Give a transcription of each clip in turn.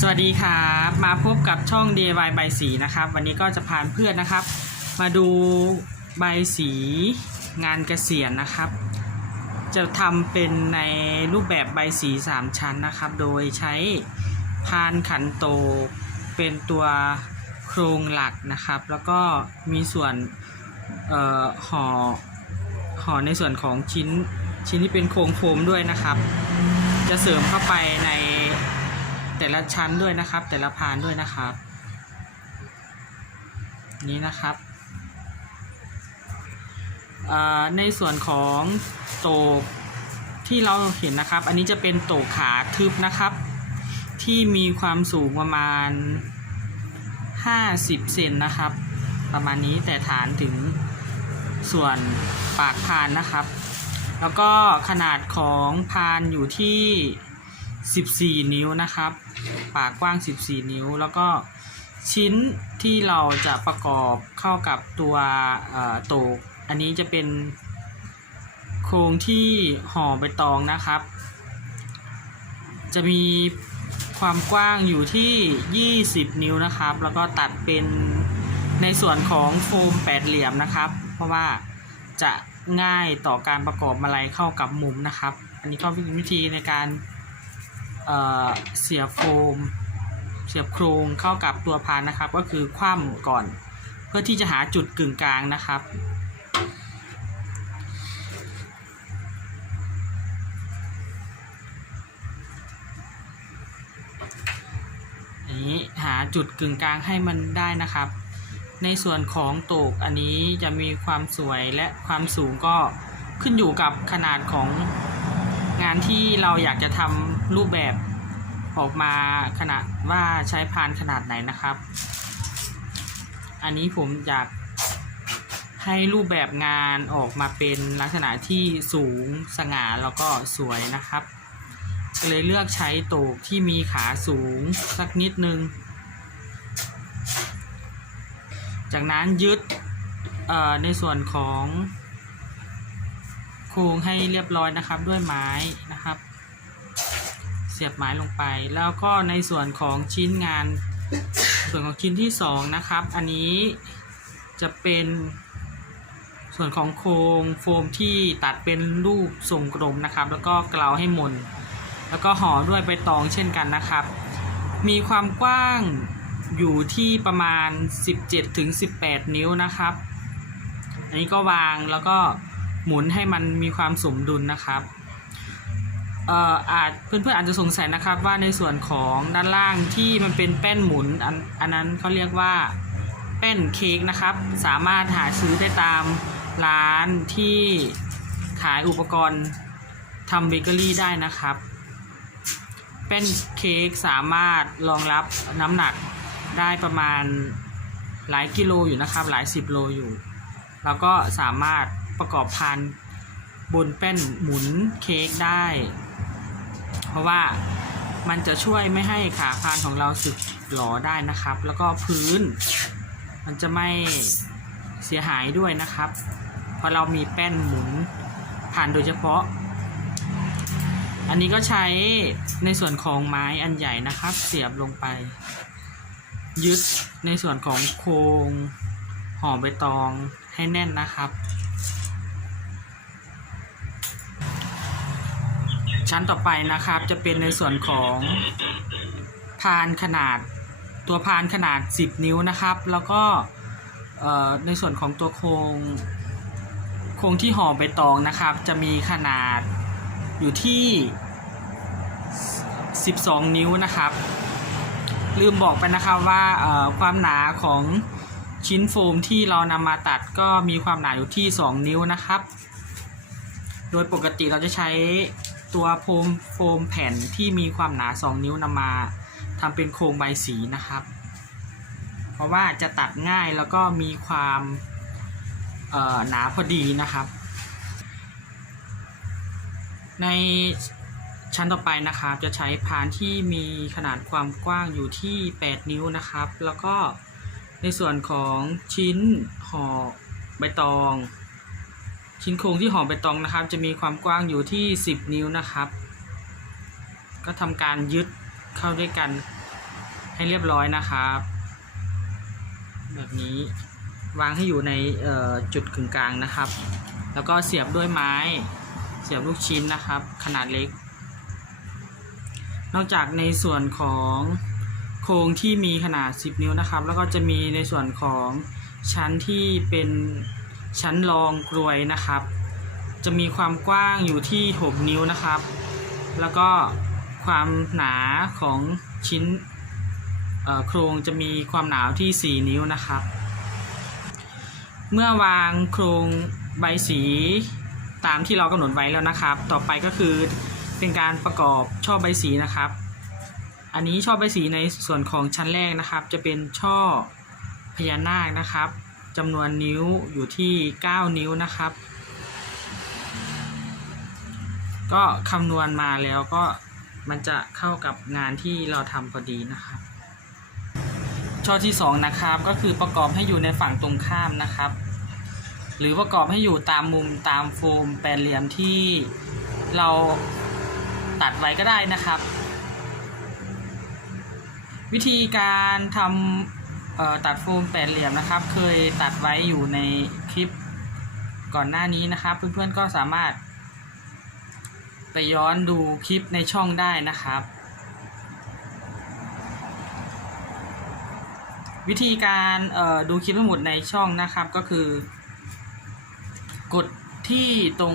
สวัสดีครับมาพบกับช่อง DIY ใบสีนะครับ วันนี้ก็จะพาเพื่อนนะครับ มาดูใบสีงานเกษียณนะครับ จะทำเป็นในรูปแบบใบสี 3 ชั้นนะครับ โดยใช้พานขันโตเป็นตัวโครงหลักนะครับ แล้วก็มีส่วนห่อห่อในส่วนของชิ้นชิ้นที่เป็นโครงโฟมด้วยนะครับ จะเสริมเข้าไปใน แต่ละชั้นด้วยนะครับ แต่ละพานด้วยนะครับ นี้นะครับในส่วนของโตกที่เราเห็นนะครับ อันนี้จะเป็นโตกขาทึบนะครับ ที่มีความสูงประมาณ 50 เซนนะครับ ประมาณนี้แต่ฐานถึงส่วนปากพานนะครับ แล้วก็ขนาดของพานอยู่ที่ 14 นิ้วนะครับ ปากกว้าง 14 นิ้ว แล้วก็ชิ้นที่เราจะประกอบเข้ากับตัวโตก อันนี้จะเป็นโครงที่ห่อใบตองนะครับ จะมีความกว้างอยู่ที่ 20 นิ้วนะครับ แล้วก็ตัดเป็นในส่วนของโฟมแปดเหลี่ยมนะครับ เพราะว่าจะง่ายต่อการประกอบมาลัยเข้ากับมุมนะครับ อันนี้ก็เป็นวิธีในการ เเสียบโฟม เสียบโครงเข้ากับตัวพานนะครับ ก็คือคว่ำก่อน เพื่อที่จะหาจุดกึ่งกลางนะครับอันนี้หาจุดกึ่งกลางให้มันได้นะครับ ในส่วนของโตกอันนี้จะมีความสวยและความสูงก็ขึ้นอยู่กับขนาดของ งานที่เราอยากจะทำรูปแบบออกมาขนาดว่าใช้พานขนาดไหนนะครับ อันนี้ผมอยากให้รูปแบบงานออกมาเป็นลักษณะที่สูงสง่าแล้วก็สวยนะครับก็เลยเลือกใช้โตกที่มีขาสูงสักนิดนึง จากนั้นยึดในส่วนของ รงให้เรียบร้อยนะครับด้วยไม้นะครับ เสียบไม้ลงไป แล้วก็ในส่วนของชิ้นงาน ส่วนของชิ้นที่สองนะครับ อันนี้จะเป็นส่วนของโครงโฟมที่ตัดเป็นรูปทรงกลมนะครับ แล้วก็เกลาให้หมน แล้วก็ห่อด้วยใบตองเช่นกันนะครับ มีความกว้างอยู่ที่ประมาณ 17ถึง18 นิ้วนะครับ อันนี้ก็วางแล้วก็ หมุนให้มันมีความสมดุลนะครับเอ่ออาจเพื่อนๆอาจจะสงสัยนะครับว่าในส่วนของด้านล่างที่มันเป็นแป้นหมุนอันอันนั้นเขาเรียกว่าแป้นเค้กนะครับ สามารถหาซื้อได้ตามร้านที่ขายอุปกรณ์ทำเบเกอรี่ได้นะครับ แป้นเค้กสามารถรองรับน้ำหนักได้ประมาณหลายกิโลอยู่นะครับ หลายสิบโลอยู่ แล้วก็สามารถ ประกอบพานบนแป้นหมุนเค้กได้ เพราะว่ามันจะช่วยไม่ให้ขาพานของเราสึกหลอได้นะครับ แล้วก็พื้น มันจะไม่เสียหายด้วยนะครับ เพราะเรามีแป้นหมุนผ่านโดยเฉพาะ อันนี้ก็ใช้ในส่วนของไม้อันใหญ่นะครับ เสียบลงไป ยึดในส่วนของโครงห่อใบตองให้แน่นนะครับ ชั้นต่อไปนะครับจะเป็นในส่วนของพานขนาดตัวพานขนาด 10 นิ้วนะครับ แล้วก็ในส่วนของตัวโครงโครงที่ห่อใบตองนะครับ จะมีขนาดอยู่ที่ 12 นิ้วนะครับ ลืมบอกไปนะครับว่าความหนาของชิ้นโฟมที่เรานำมาตัดก็มีความหนาอยู่ที่ 2 นิ้วนะครับ โดยปกติเราจะใช้ ตัวโฟมโฟมแผ่นที่มีความหนา 2 นิ้วนำมาทำเป็นโครงใบสีนะครับ เพราะว่าจะตัดง่ายแล้วก็มีความหนาพอดีนะครับ ในชั้นต่อไปนะครับจะใช้พานที่มีขนาดความกว้างอยู่ที่ 8 นิ้วนะครับ แล้วก็ในส่วนของชิ้นห่อใบตอง ชิ้นโครงที่ห่อใบตองนะครับ จะมีความกว้างอยู่ที่ 10 นิ้วนะครับ ก็ทำการยึดเข้าด้วยกันให้เรียบร้อยนะครับ แบบนี้วางให้อยู่ในจุดกึ่งกลางนะครับ แล้วก็เสียบด้วยไม้ เสียบลูกชิ้นนะครับ ขนาดเล็ก นอกจากในส่วนของโครงที่มีขนาด 10 นิ้วนะครับ แล้วก็จะมีในส่วนของชั้นที่เป็น ชั้นรองกรวยนะครับ จะมีความกว้างอยู่ที่ 6 นิ้วนะครับ แล้วก็ความหนาของชิ้นโครงจะมีความหนาที่ 4 นิ้วนะครับ เมื่อวางโครงใบสีตามที่เรากำหนดไว้แล้วนะครับ ต่อไปก็คือเป็นการประกอบช่อใบสีนะครับ อันนี้ช่อใบสีในส่วนของชั้นแรกนะครับ จะเป็นช่อพญานาคนะครับ จำนวนนิ้วอยู่ที่ 9 นิ้วนะครับ ก็คำนวณมาแล้วก็มันจะเข้ากับงานที่เราทำพอดีนะครับช่อที่สองนะครับก็คือประกอบให้อยู่ในฝั่งตรงข้ามนะครับ หรือประกอบให้อยู่ตามมุมตามโฟมแปดเหลี่ยมที่เราตัดไว้ก็ได้นะครับ วิธีการทำ ตัดโฟมแปดเหลี่ยมนะครับ เคยตัดไว้อยู่ในคลิปก่อนหน้านี้นะครับ เพื่อนๆก็สามารถ ไปย้อนดูคลิปในช่องได้นะครับ วิธีการดูคลิปทั้งหมดในช่องนะครับก็คือ กดที่ตรง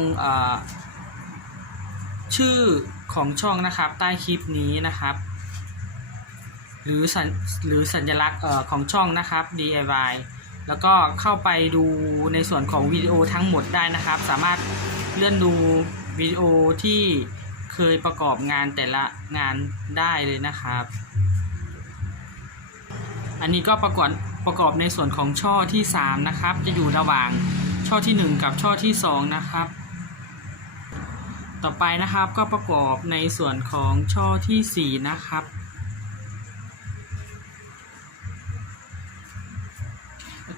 ชื่อของช่องนะครับใต้คลิปนี้นะครับ หรือสัญหรือสัญลักษณ์ของช่องนะครับ DIY แล้วก็เข้าไปดูในส่วนของวิดีโอทั้งหมดได้นะครับ สามารถเลื่อนดูวิดีโอที่เคยประกอบงานแต่ละงานได้เลยนะครับ อันนี้ก็ประกอบประกอบในส่วนของช่อที่3นะครับ จะอยู่ระหว่างช่อที่ 1 กับช่อที่ 2 นะครับ ต่อไปนะครับก็ประกอบในส่วนของช่อทีสี่4 นะครับ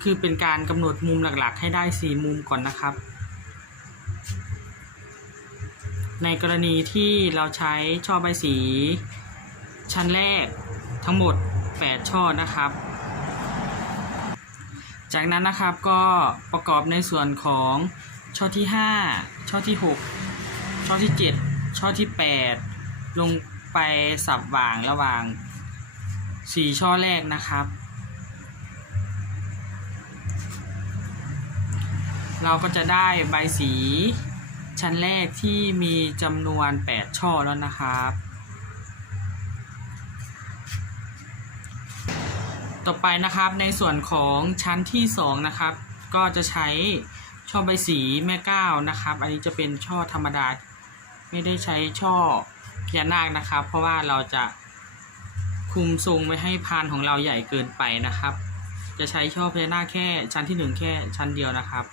คือเป็นการกำหนดมุมหลักๆ ให้ได้ 4 มุมก่อนนะครับ ในกรณีที่เราใช้ช่อใบสี ชั้นแรกทั้งหมด 8 ช่อนะครับ จากนั้นนะครับก็ประกอบในส่วนของช่อที่ 5 ช่อที่ 6 ช่อที่ 7 ช่อที่ 8 ลงไปสับหว่างระหว่าง 4 ช่อแรกนะครับ เราก็จะได้ใบสีชั้นแรกที่มีจำนวน 8 ช่อแล้วนะครับ ต่อไปนะครับในส่วนของชั้นที่ 2 นะครับ ก็จะใช้ช่อใบสีแม่ก้าวนะครับ อันนี้จะเป็นช่อธรรมดา ไม่ได้ใช้ช่อพญานาคนะครับ เพราะว่าเราจะคุมทรงไม่ให้พานของเราใหญ่เกินไปนะครับ จะใช้ช่อพญานาคแค่ชั้นที่ 1 แค่ชั้นเดียวนะครับ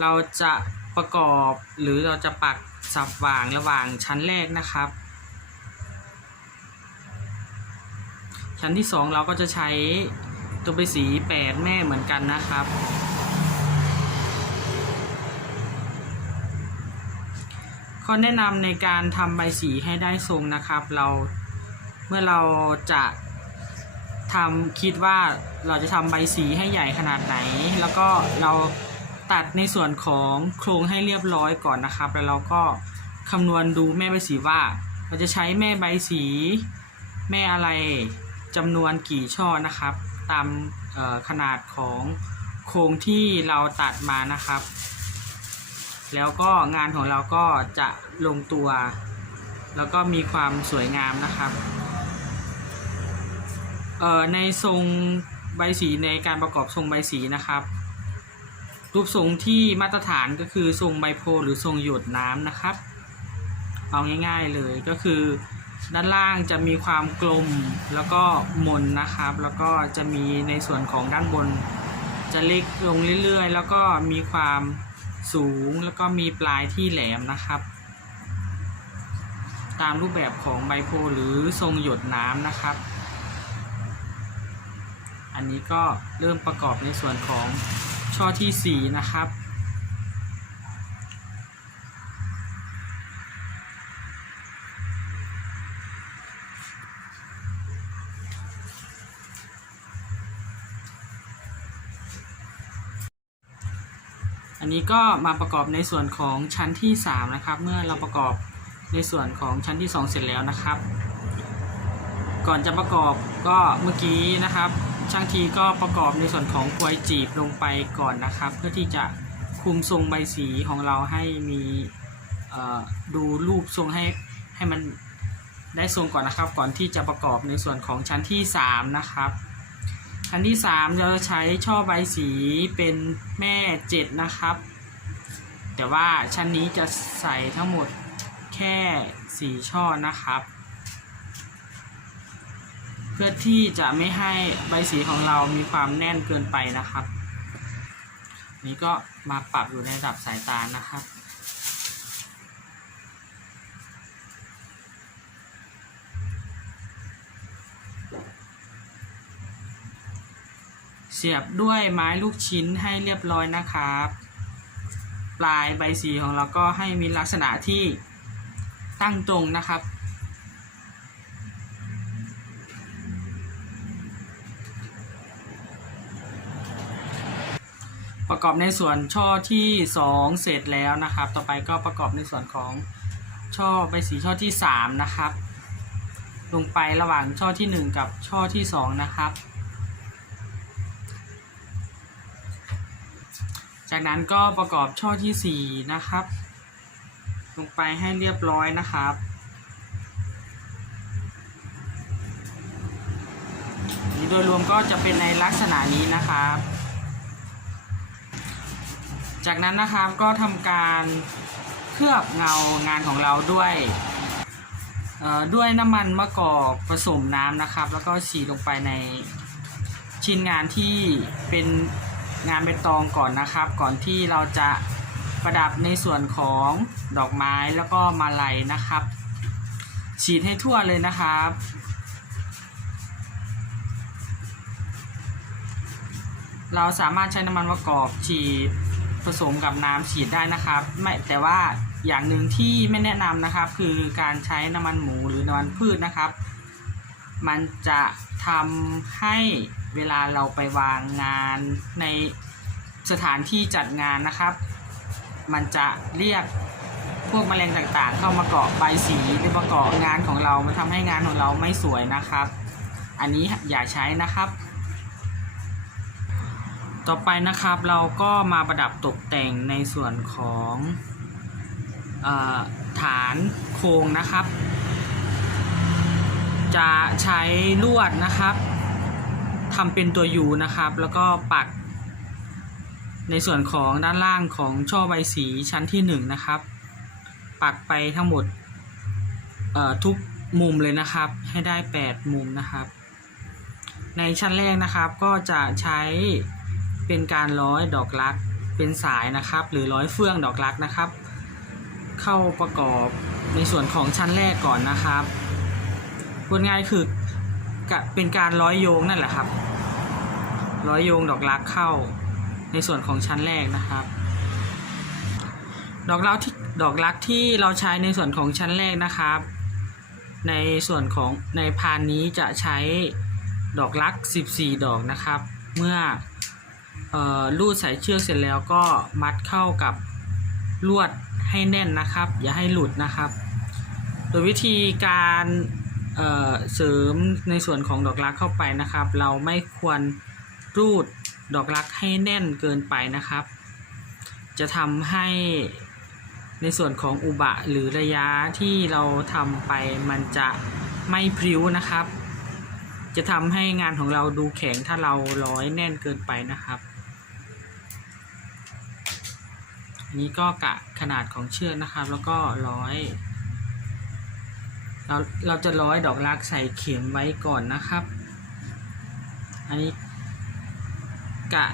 เราจะประกอบหรือเราจะปักสับวางระหว่างชั้นแรกนะครับ ชั้นที่ 2 เราก็จะใช้ตัวใบสี 8 แม่เหมือนกันนะครับ ข้อแนะนำในการทำใบสีให้ได้ทรงนะครับ เราเมื่อเราจะทำคิดว่าเราจะทำใบสีให้ใหญ่ขนาดไหน แล้วก็เรา ตัดในส่วนของโครงให้เรียบร้อยก่อนนะครับ แล้วเราก็คำนวณดูแม่ใบสีว่า เราจะใช้แม่ใบสี แม่อะไรจำนวนกี่ช่อนะครับ ตามขนาดของโครงที่เราตัดมานะครับ แล้วก็งานของเราก็จะลงตัว แล้วก็มีความสวยงามนะครับในทรงใบสีในการประกอบทรงใบสีนะครับ รูปทรงที่มาตรฐานก็คือทรงใบโพหรือทรงหยดน้ำนะครับ เอาง่ายๆเลยก็คือ ด้านล่างจะมีความกลมแล้วก็มนนะครับ แล้วก็จะมีในส่วนของด้านบน จะเล็กลงเรื่อยๆ แล้วก็มีความสูงแล้วก็มีปลายที่แหลมนะครับ ตามรูปแบบของไบโพหรือทรงหยดน้ำนะครับ อันนี้ก็เริ่มประกอบในส่วนของ ช่อที่ 4 นะครับ อันนี้ก็มาประกอบในส่วนของชั้นที่ 3 นะครับ เมื่อเราประกอบในส่วนของชั้นที่ 2 เสร็จแล้วนะครับ ก่อนจะประกอบก็เมื่อกี้นะครับ ช่างทีก็ประกอบในส่วนของกลวยจีบลงไปก่อนนะครับ เพื่อที่จะคุมทรงใบสีของเราให้มีดูรูปทรงให้ให้มันได้ทรงก่อนนะครับ ก่อนที่จะประกอบในส่วนของชั้นที่ 3 นะครับ ชั้นที่3เราจะใช้ช่อใบสีเป็นแม่7นะครับ แต่ว่าชั้นนี้จะใส่ทั้งหมดแค่ 4 ช่อนะครับ เพื่อที่จะไม่ให้ใบสีของเรามีความแน่นเกินไปนะครับ นี้ก็มาปรับอยู่ในระดับสายตานะครับเสียบด้วยไม้ลูกชิ้นให้เรียบร้อยนะครับ ปลายใบสีของเราก็ให้มีลักษณะที่ตั้งตรงนะครับ ประกอบในส่วนช่อที่ 2 เสร็จแล้วนะครับ ต่อไปก็ประกอบในส่วนของช่อใบสีช่อที่ 3 นะครับ ลงไประหว่างช่อที่ 1 กับช่อที่ 2 นะครับ จากนั้นก็ประกอบช่อที่ 4 นะครับ ลงไปให้เรียบร้อยนะครับนี่โดยรวมก็จะเป็นในลักษณะนี้นะครับ จากนั้นนะครับก็ทำการเคลือบเงางานของเราด้วยด้วยน้ำมันมะกอกผสมน้ำนะครับ แล้วก็ฉีดลงไปในชิ้นงานที่เป็นงานเบตองก่อนนะครับ ก่อนที่เราจะประดับในส่วนของดอกไม้แล้วก็มาลัยนะครับ ฉีดให้ทั่วเลยนะครับ เราสามารถใช้น้ำมันมะกอกฉีด ผสมกับน้ำฉีดได้นะครับ ไม่แต่ว่าอย่างหนึ่งที่ไม่แนะนำนะครับ คือการใช้น้ำมันหมูหรือน้ำมันพืชนะครับ มันจะทำให้เวลาเราไปวางงานในสถานที่จัดงานนะครับ มันจะเรียกพวกแมลงต่างๆ เข้ามาเกาะใบสีหรือมาเกาะงานของเรา มันทำให้งานของเราไม่สวยนะครับ อันนี้อย่าใช้นะครับ ต่อไปนะครับเราก็มาประดับตกแต่งในส่วนของอฐานโครงนะครับ จะใช้ลวดนะครับทำเป็นตัวยูนะครับ แล้วก็ปัก ในส่วนของด้านล่างของช่อใบสีชั้นที่หนึ่งนะครับ ปักไปทั้งหมดทุกมุมเลยนะครับ ให้ได้ 8 มุมนะครับ ในชั้นแรกนะครับก็จะใช้ เป็นการร้อยดอกรักเป็นสายนะครับ หรือร้อยเฟื่องดอกรักนะครับ เข้าประกอบในส่วนของชั้นแรกก่อนนะครับพูดง่ายคือเป็นการร้อยโยงนั่นแหละครับ ร้อยโยงดอกรักเข้าในส่วนของชั้นแรกนะครับ ดอกรักที่ดอกรักที่เราใช้ในส่วนของชั้นแรกนะครับ ในส่วนของในพานนี้จะใช้ดอกรัก 14 ดอกนะครับ เมื่อ ลูดสายเชือกเสร็จแล้วก็มัดเข้ากับลวดให้แน่นนะครับ อย่าให้หลุดนะครับ โดยวิธีการเเสริมในส่วนของดอกรักเข้าไปนะครับ เราไม่ควรรูดดอกรักให้แน่นเกินไปนะครับ จะทำให้ในส่วนของอุบะหรือระยะที่เราทำไปมันจะไม่พริ้วนะครับ จะทำให้งานของเราดูแข็งถ้าเราร้อยแน่นเกินไปนะครับอั นี้ก็กะขนาดของเชือกนะครับ แล้วก็ร้อยเราเราจะร้อยดอกรักใส่เข็มไว้ก่อนนะครับ อันนี้กะ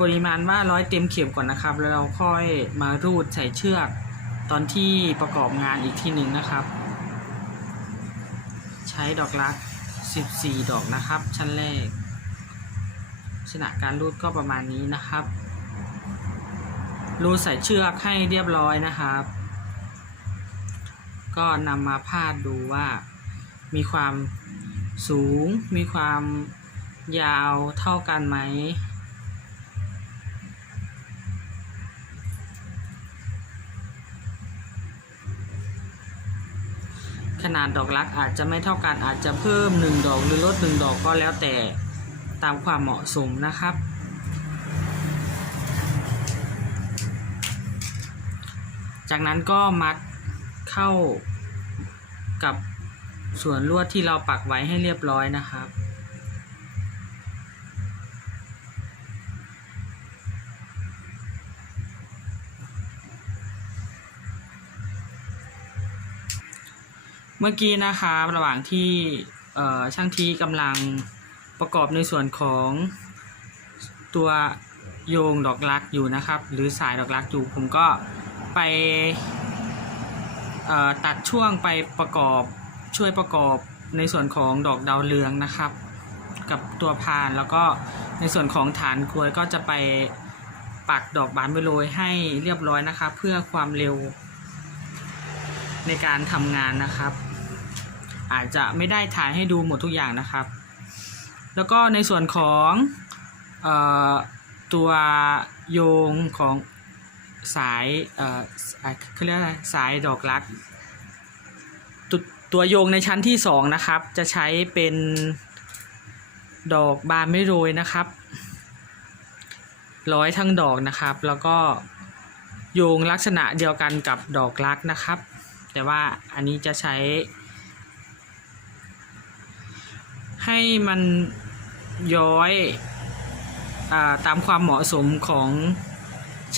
ปริมาณว่าร้อยเต็มเข็มก่อนนะครับ แล้วเราค่อยมารูดใส่เชือกตอนที่ประกอบงานอีกทีหนึ่งนะครับ ใช้ดอกรัก 14 ดอกนะครับ ชั้นแรกลักษณะการรูดก็ประมาณนี้นะครับ รูใส่เชือกให้เรียบร้อยนะครับ ก็นำมาพาดดูว่า มีความสูง มีความยาวเท่ากันไหม ขนาดดอกรักอาจจะไม่เท่ากันอาจจะเพิ่ม 1 ดอกหรือลด 1 ดอกก็แล้วแต่ตามความเหมาะสมนะครับ จากนั้นก็มัดเข้ากับส่วนลวดที่เราปักไว้ให้เรียบร้อยนะครับ เมื่อกี้นะครับระหว่างที่ช่างทีกำลังประกอบในส่วนของตัวโยงดอกรักอยู่นะครับ หรือสายดอกรักอยู่ผมก็ ไปตัดช่วงไปประกอบช่วยประกอบในส่วนของดอกดาวเรืองนะครับ กับตัวพานแล้วก็ในส่วนของฐานกลวยก็จะไปปักดอกบานไปโรยให้เรียบร้อยนะครับ เพื่อความเร็วในการทำงานนะครับ อาจจะไม่ได้ถ่ายให้ดูหมดทุกอย่างนะครับ แล้วก็ในส่วนของออตัวโยงของ สายเอ่อเขาเรียกอะไรสายดอกรักต,ตัวโยงในชั้นที่สองนะครับ จะใช้เป็นดอกบานไม่โรยนะครับร้อยทั้งดอกนะครับ แล้วก็โยงลักษณะเดียวกันกับดอกรักนะครับ แต่ว่าอันนี้จะใช้ ให้มันย้อยอตามความเหมาะสมของ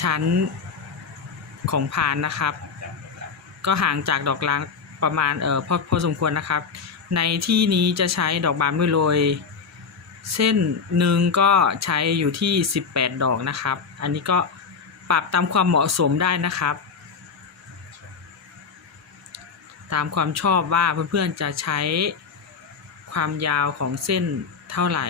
ชั้น ของพานนะครับ ก็ห่างจากดอกรักประมาณเออพอพอสมควรนะครับ ในที่นี้จะใช้ดอกบานไม่โรยเส้นหนึ่งก็ใช้อยู่ที่ 18 ดอกนะครับ อันนี้ก็ปรับตามความเหมาะสมได้นะครับ ตามความชอบว่าเพื่อนๆจะใช้ความยาวของเส้นเท่าไหร่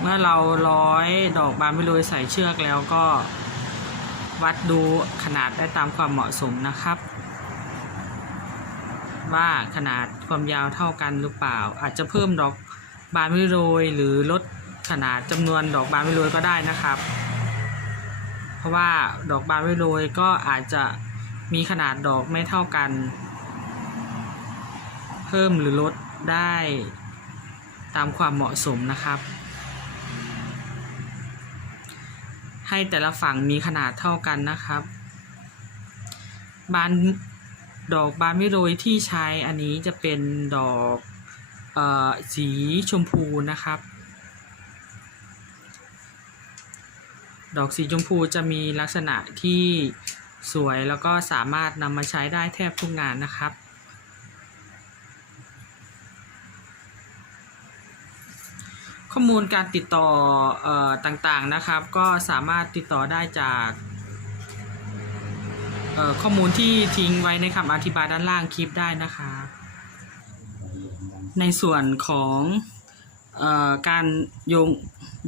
เมื่อเราร้อยดอกบานไม่โรยใส่เชือกแล้วก็วัดดูขนาดได้ตามความเหมาะสมนะครับ ว่าขนาดความยาวเท่ากันหรือเปล่า อาจจะเพิ่มดอกบานไม่โรยหรือลดขนาดจำนวนดอกบานไม่โรยก็ได้นะครับ เพราะว่าดอกบานไม่โรยก็อาจจะมีขนาดดอกไม่เท่ากัน เพิ่มหรือลดได้ตามความเหมาะสมนะครับ ให้แต่ละฝั่งมีขนาดเท่ากันนะครับ บานดอกบานไม่โรยที่ใช้อันนี้จะเป็นดอกออสีชมพูนะครับ ดอกสีชมพูจะมีลักษณะที่สวยแล้วก็สามารถนำมาใช้ได้แทบทุกงานนะครับ ข้อมูลการติดต่อออต่างๆนะครับ ก็สามารถติดต่อได้จากข้อมูลที่ทิ้งไว้ในคำอธิบายด้านล่างคลิปได้นะคะ ในส่วนของออการโยง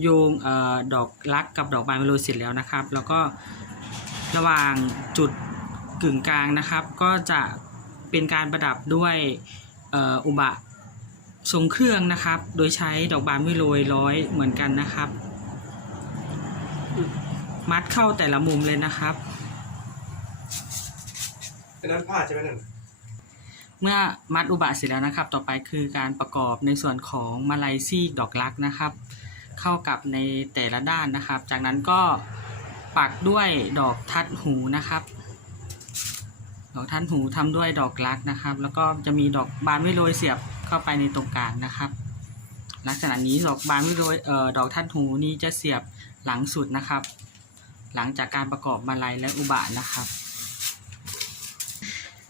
โยงออดอกรักกับดอกบานเมโลเสร็จแล้วนะครับ แล้วก็ระหว่างจุดกึ่งกลางนะครับ ก็จะเป็นการประดับด้วยอออุบะ ทรงเครื่องนะครับ โดยใช้ดอกบานไม่โรยร้อยเหมือนกันนะครับ มัดเข้าแต่ละมุมเลยนะครับอันนั้นพลาดใช่ไหมนั่นเมื่อมัดอุบะเสร็จแล้วนะครับ ต่อไปคือการประกอบในส่วนของมาลัยซีกดอกรักนะครับ เข้ากับในแต่ละด้านนะครับ จากนั้นก็ปักด้วยดอกทัดหูนะครับดอกทัดหูทำด้วยดอกรักนะครับ แล้วก็จะมีดอกบานไม่โรยเสียบ เข้าไปในตรงกลางนะครับ ลักษณะนี้ดอกบานไม่โรยเอ่อดอกทัดหูนี้จะเสียบหลังสุดนะครับ หลังจากการประกอบมาลัยและอุบะนะครับ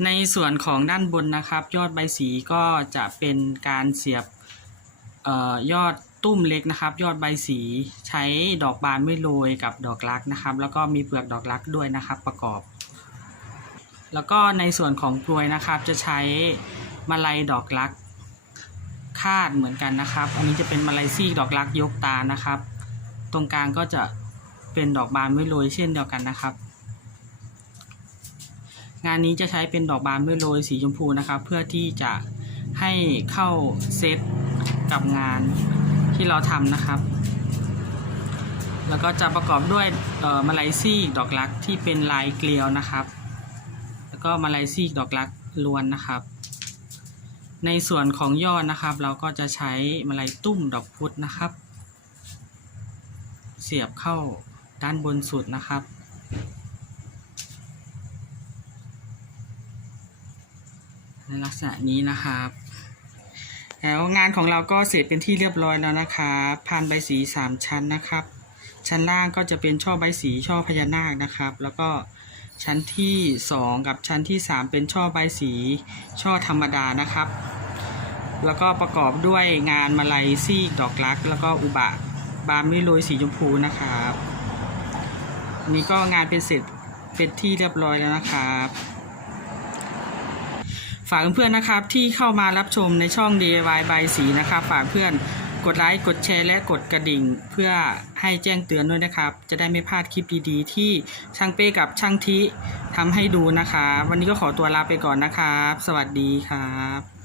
ในส่วนของด้านบนนะครับ ยอดใบสีก็จะเป็นการเสียบออยอดตุ้มเล็กนะครับ ยอดใบสีใช้ดอกบานไม่โรยกับดอกรักนะครับ แล้วก็มีเปลือกดอกรักด้วยนะครับประกอบ แล้วก็ในส่วนของกลวยนะครับจะใช้มาลัยดอกรัก คาดเหมือนกันนะครับ อันนี้จะเป็นมาลัยซี่ดอกรักยกตานะครับ ตรงกลางก็จะเป็นดอกบานไม่โรยเช่นเดียวกันนะครับ งานนี้จะใช้เป็นดอกบานไม่โรยสีชมพูนะครับ เพื่อที่จะให้เข้าเซตกับงานที่เราทำนะครับ แล้วก็จะประกอบด้วยเอ่อมาลายซี่ดอกรักที่เป็นลายเกลียวนะครับ แล้วก็มาลายซี่ดอกรักล้วนนะครับ ในส่วนของยอดนะครับ เราก็จะใช้มาลายตุ้มดอกพุธนะครับ เสียบเข้าด้านบนสุดนะครับ ในลักษณะนี้นะครับ แล้วงานของเราก็เสร็จเป็นที่เรียบร้อยแล้วนะครับพานใบสีสามชั้นนะครับ ชั้นล่างก็จะเป็นช่อใบสีช่อพญานาคนะครับ แล้วก็ ชั้นที่สองกับชั้นที่สามเป็นช่อใบสี ช่อธรรมดานะครับ แล้วก็ประกอบด้วยงานมาลัยซีกดอกรัก แล้วก็อุบะบานไม่โรยสีชมพูนะครับนนี้ก็งานเป็นเสร็จเป็นที่เรียบร้อยแล้วนะครับ ฝากเพื่อนๆนะครับที่เข้ามารับชมในช่อง DIY ใบสีนะครับ ฝากเพื่อน กดไลค์ กดแชร์ และกดกระดิ่ง เพื่อให้แจ้งเตือนด้วยนะครับ จะได้ไม่พลาดคลิปดีๆ ที่ช่างเป้กับช่างทิทำให้ดูนะครับวันนี้ก็ขอตัวลาไปก่อนนะครับ สวัสดีครับ